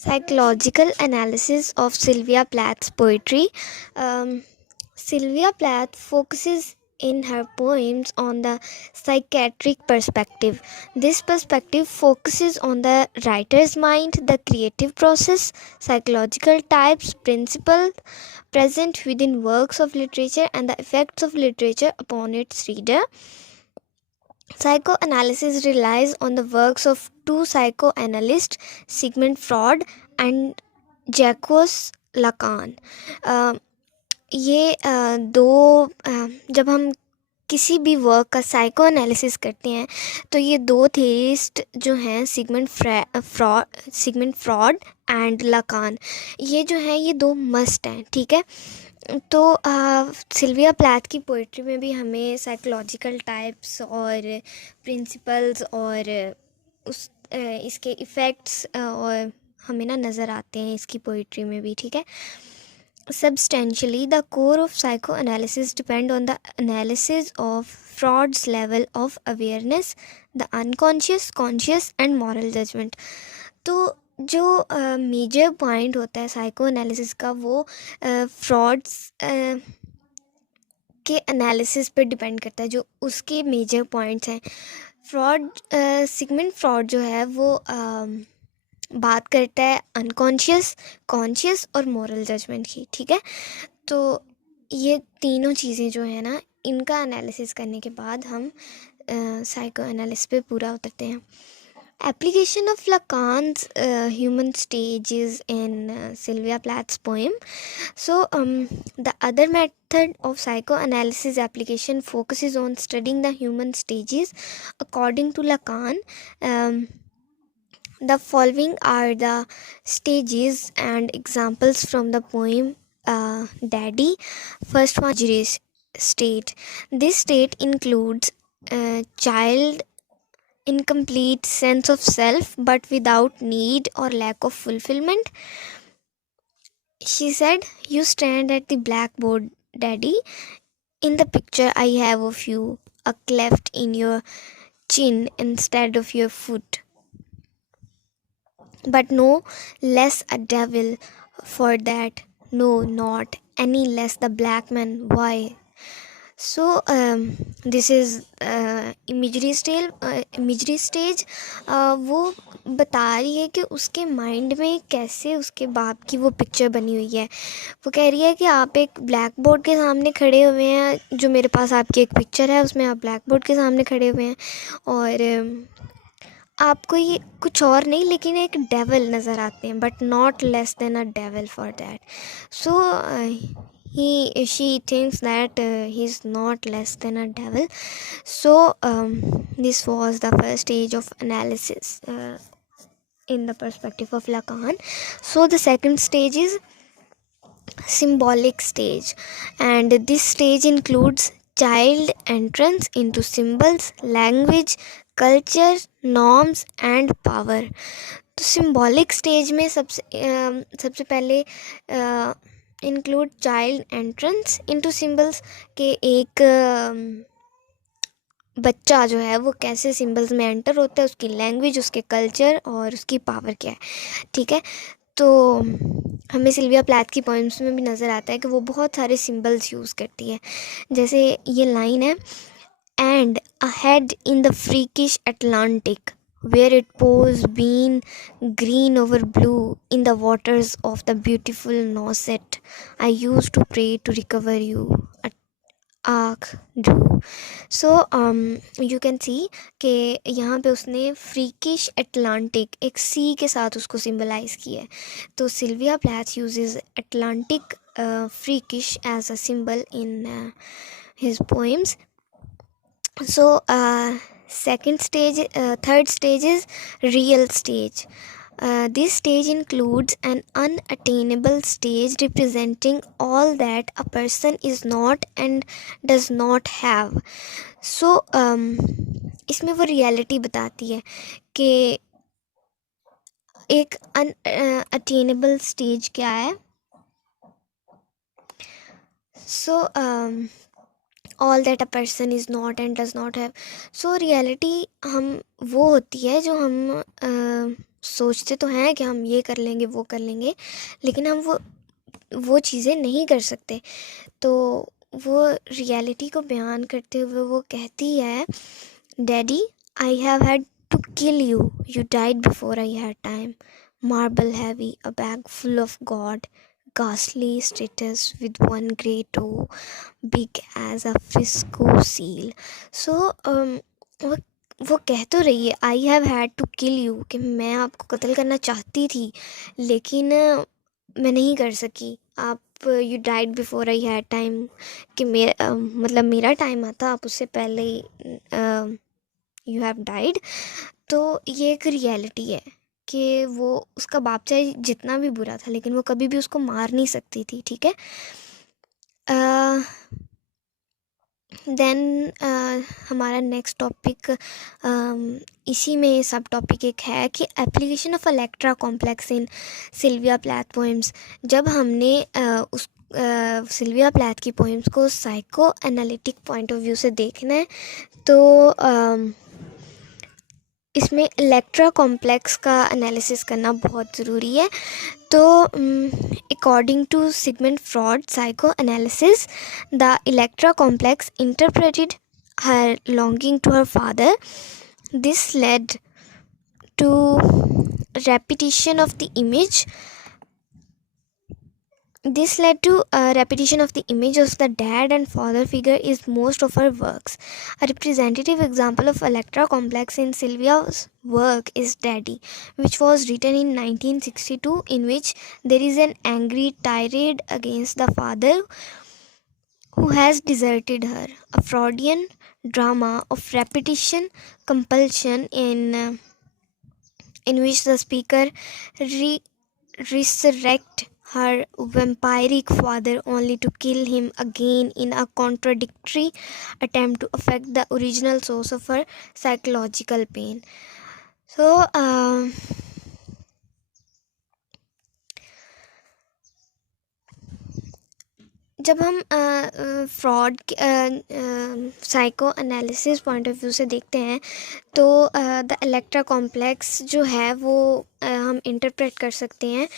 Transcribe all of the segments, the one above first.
Psychological analysis of Sylvia Plath's poetry. Sylvia Plath focuses in her poems on the psychiatric perspective. This perspective focuses on the writer's mind, the creative process, psychological types, principles present within works of literature, and the effects of literature upon its reader. Psychoanalysis relies on the works of two psychoanalysts, Sigmund Freud and Jacques Lacan. ये दो जब हम किसी भी work का psycho analysis करते हैं तो ये दो थेरिस्ट जो हैं सिगमंड फ्रॉड एंड लकान, ये जो हैं ये दो मस्ट हैं, ठीक है। तो सिल्विया प्लैथ की पोइट्री में भी हमें साइकोलॉजिकल टाइप्स और प्रिंसिपल्स और इसके इफ़ेक्ट्स और हमें ना नज़र आते हैं इसकी पोइट्री में भी, ठीक है। Substantially, the core of psychoanalysis depends on the analysis of Freud's level of awareness, the unconscious, conscious and moral judgment. तो जो मेजर पॉइंट होता है साइको एनालिसिस का वो फ्रॉड्स के एनालिसिस पर डिपेंड करता है, जो उसके मेजर पॉइंट्स हैं। सिगमंड फ्रॉड जो है वो बात करता है अनकॉन्शियस, कॉन्शियस और मॉरल जजमेंट की, ठीक है। तो ये तीनों चीज़ें जो है ना, इनका एनालिसिस करने के बाद हम साइको एनालिसिस पे पूरा उतरते हैं। Application of Lacan's human stages in Sylvia Plath's poem. So, the other method of psychoanalysis application focuses on studying the human stages. According to Lacan, the following are the stages and examples from the poem Daddy. First one, imagery state. This state includes child incomplete sense of self but without need or lack of fulfillment. She said, "You stand at the blackboard, Daddy. In the picture I have of you, a cleft in your chin instead of your foot. But no less a devil for that, no, not any less the black man. Why?" So this is imagery stage. वो बता रही है कि उसके mind में कैसे उसके बाप की वो पिक्चर बनी हुई है। वो कह रही है कि आप एक ब्लैक बोर्ड के सामने खड़े हुए हैं, जो मेरे पास आपकी एक पिक्चर है उसमें आप ब्लैक बोर्ड के सामने खड़े हुए हैं, और आपको ये कुछ और नहीं लेकिन एक डेविल नज़र आते हैं, but not less than a devil for that. So she thinks that he's not less than a devil. So this was the first stage of analysis in the perspective of Lacan. So the second stage is symbolic stage, and this stage includes child entrance into symbols, language, culture, norms and power. तो symbolic stage में सबसे पहले include child entrance into symbols के एक बच्चा जो है वो कैसे सिंबल्स में एंटर होता है, उसकी लैंग्वेज, उसके कल्चर और उसकी पावर क्या है, ठीक है। तो हमें सिल्विया प्लैथ की पोइम्स में भी नज़र आता है कि वो बहुत सारे सिंबल्स यूज़ करती है। जैसे ये लाइन है, and a head in the freakish Atlantic where it pours being green over blue in the waters of the beautiful Nauset. I used to pray to recover you, आँख Drew. So you can see कि यहाँ पे उसने फ्रीकिश Atlantic एक सी के साथ उसको symbolise किया है. तो Sylvia Plath uses Atlantic freakish as a symbol in his poems. So third stage is real stage. This stage includes an unattainable stage representing all that a person is not and does not have. So इसमें वो reality बताती है कि एक unattainable stage क्या है. So all that a person is not and does not have. So reality हम वो होती है जो हम सोचते तो हैं कि हम ये कर लेंगे वो कर लेंगे, लेकिन हम वो चीज़ें नहीं कर सकते। तो वो रियलिटी को बयान करते हुए वो कहती है, daddy I have had to kill you, you died before I had time, marble heavy, a bag full of God, ghastly status with one grey toe, big as a Frisco seal. So वो कह तो रही है I have had to kill you, कि मैं आपको कत्ल करना चाहती थी लेकिन मैं नहीं कर सकी। आप you died before I had time, कि मतलब मेरा टाइम आता, आप उससे पहले यू हैव डाइड। तो ये एक रियलिटी है कि वो उसका बाप चाहे जितना भी बुरा था लेकिन वो कभी भी उसको मार नहीं सकती थी, ठीक है। देन हमारा नेक्स्ट टॉपिक, इसी में सब टॉपिक एक है कि application of Electra complex in Sylvia Plath poems. जब हमने उस सिल्विया प्लैथ की पोएम्स को psycho analytic point of view से देखना है तो इसमें इलेक्ट्रा कॉम्प्लेक्स का एनालिसिस करना बहुत ज़रूरी है। तो according to Sigmund Freud psycho analysis, the Electra complex interpreted her longing to her father. This led to repetition of the image of the image of the dad and father figure is most of her works. A representative example of Electra complex in Sylvia's work is Daddy, which was written in 1962, in which there is an angry tirade against the father who has deserted her. A Freudian drama of repetition compulsion in which the speaker resurrect her vampiric father only to kill him again in a contradictory attempt to affect the original source of her psychological pain. So जब हम fraud psycho analysis point of view से देखते हैं तो the Electra complex जो है वो हम इंटरप्रेट कर सकते हैं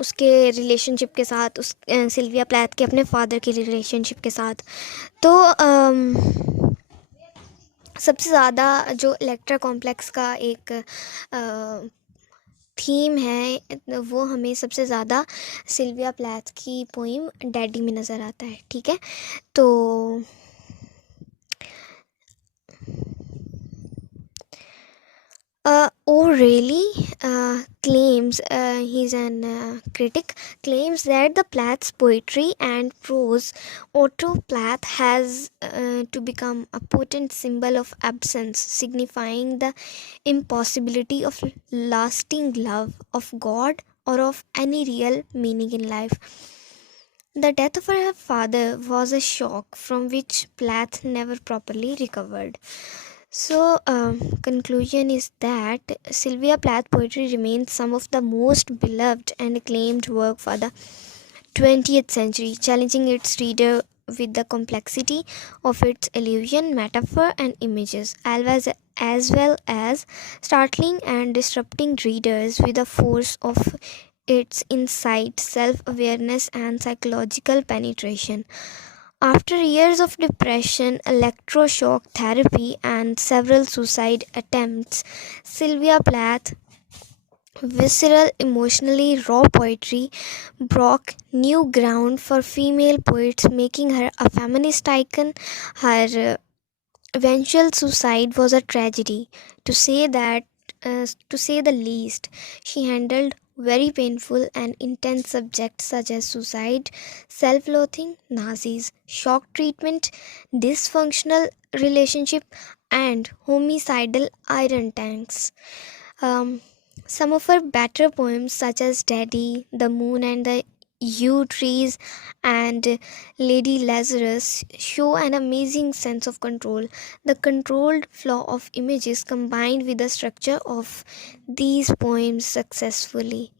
उसके रिलेशनशिप के साथ, उस सिल्विया प्लैथ के अपने फादर के रिलेशनशिप के साथ। तो सबसे ज़्यादा जो इलेक्ट्रा कॉम्प्लेक्स का एक थीम है वो हमें सबसे ज़्यादा सिल्विया प्लैथ की पोइम डैडी में नज़र आता है, ठीक है। तो O'Reilly claims, he's an critic, claims that the Plath's poetry and prose, Otto Plath has to become a potent symbol of absence, signifying the impossibility of lasting love of God or of any real meaning in life. The death of her father was a shock from which Plath never properly recovered. So, conclusion is that Sylvia Plath poetry remains some of the most beloved and acclaimed work for the 20th century, challenging its reader with the complexity of its allusion, metaphor, and images, as well as startling and disrupting readers with the force of its insight, self-awareness, and psychological penetration. After years of depression, electroshock therapy, and several suicide attempts, Sylvia Plath's visceral, emotionally raw poetry broke new ground for female poets, making her a feminist icon. Her eventual suicide was a tragedy, to say the least. She handled very painful and intense subjects such as suicide, self-loathing, Nazis, shock treatment, dysfunctional relationship, and homicidal iron tanks. Some of her better poems such as Daddy, The Moon and the Yew Trees, and Lady Lazarus show an amazing sense of control. The controlled flow of images combined with the structure of these poems successfully.